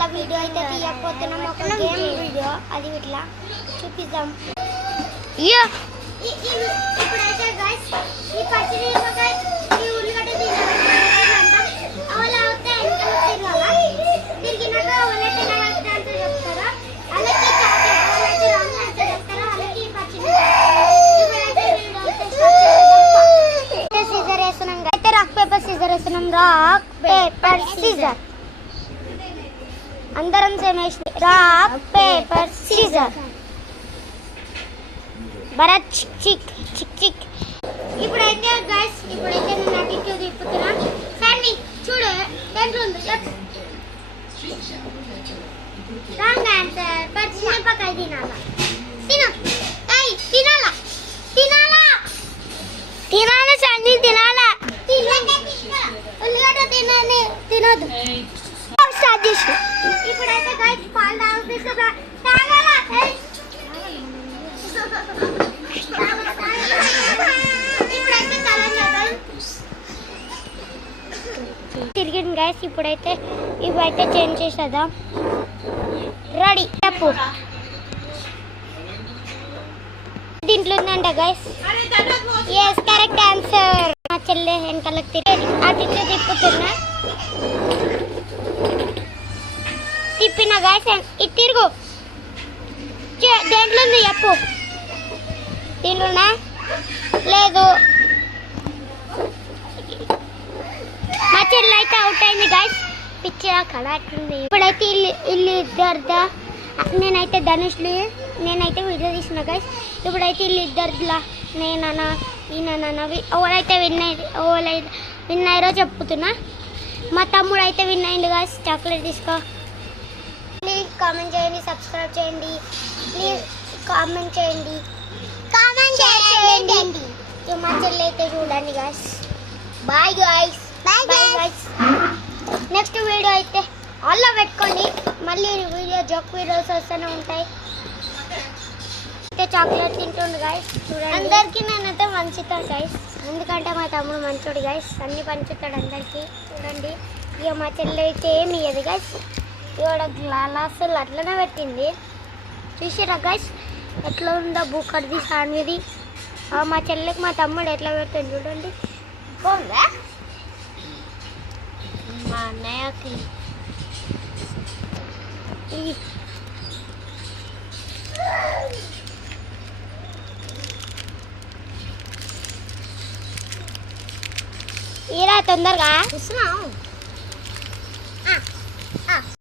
ఇవాళ వీడియో అయితే తీయకపోతున్నాం, ఒక గేమ్ వీడియో, అది ఇట్లా చూపిద్దాం. ఇప్పుడైతే గైస్ ఈ పచ్చడి ఈ ఉల్లిగడ్డ తిరిగినాక వాళ్ళైతే అంతా చెప్తారా, అలాగే చెప్తారా, అలాగే ఈ పచ్చడి సీజర్ వేస్తున్నాం. అయితే రాక్ పేపర్ సీజర్ వేస్తున్నాం. రాక్ పేపర్ సీజర్ అందరం సేమ్ వేసి రాక్ పేపర్ సీజర్. భరత్ చిక్ చిక్ చిక్ చిక్. ఇప్పుడైతే గైస్ నేను అటు తిప్పుతున్నా. సన్నీ చూడు దేంట్లో ఉంది రాంగ్ ఆన్సర్. పచ్చిమిరపకాయ తినాలా? తినాలా తినాలా తినాలా సన్నీ తినాలా? ఉల్లిగడ్డ తినదు. స్టార్ట్ చేసి ఇప్పుడైతే గైస్ పాలు తాగుతున్నా. తాగాలా? తిరిగింది గైస్. ఇప్పుడైతే ఇవైతే చేంజ్ చేసేద్దాం. రెడీ చెప్పు. దీంట్లో ఉందంట గైస్. Yes correct answer. మా చెల్లె వెనకాలకు తిరిగి అటు తిప్పుతున్నా. తిప్పిన గైస్ ఇటు తిరుగు. దేంట్లో ఉంది చెప్పు. దీంట్లోనా? లేదు. మా చెల్లి అయితే అవుట్ అయింది గైస్. పిచ్చి కళ అట్లుంది. ఇప్పుడైతే ఇల్లు ఇద్దరుదా. నేనైతే ధనుష్లు నేనైతే వీడియో తీసిన గైస్. ఇప్పుడైతే ఇల్లు ఇద్దరులా నేనన్నా ఈయనన్నా ఎవరైతే విన్ అయ్యారో చెప్పుతున్నా. మా తమ్ముడు అయితే విన్ అయింది గైస్. చాక్లెట్ తీసుకో. ప్లీజ్ కామెంట్ చేయండి, సబ్స్క్రైబ్ చేయండి. ప్లీజ్ కామెంట్ చేయండి, మా చెల్లి అయితే చూడండి guys. Bye guys. Next video అయితే ఆల్లో పెట్టుకోండి. మళ్ళీ వీడియో జోక్ వీడియోస్ వస్తూనే ఉంటాయి. అయితే చాక్లెట్ తింటుండు గైస్. చూడండి అందరికీ నేనైతే పంచుతాను గైస్, ఎందుకంటే మా తమ్ముడు మంచోడు గైస్, అన్ని పంచుతాడు అందరికీ. చూడండి ఇక మా చెల్లి అయితే ఏమి ఇయ్యదు గైస్. ఇవాడ గ్లాసులు అట్లనే పెట్టింది. చూసిరా గైస్ ఎట్లా ఉందో బూకర్ది సాన్విది. మా చెల్లికి మా తమ్ముడు ఎట్లా పెడుతుంది చూడండి. బాగుందా? మా అన్నయ్యకి ఈరా తొందరగా చూస్తున్నావు.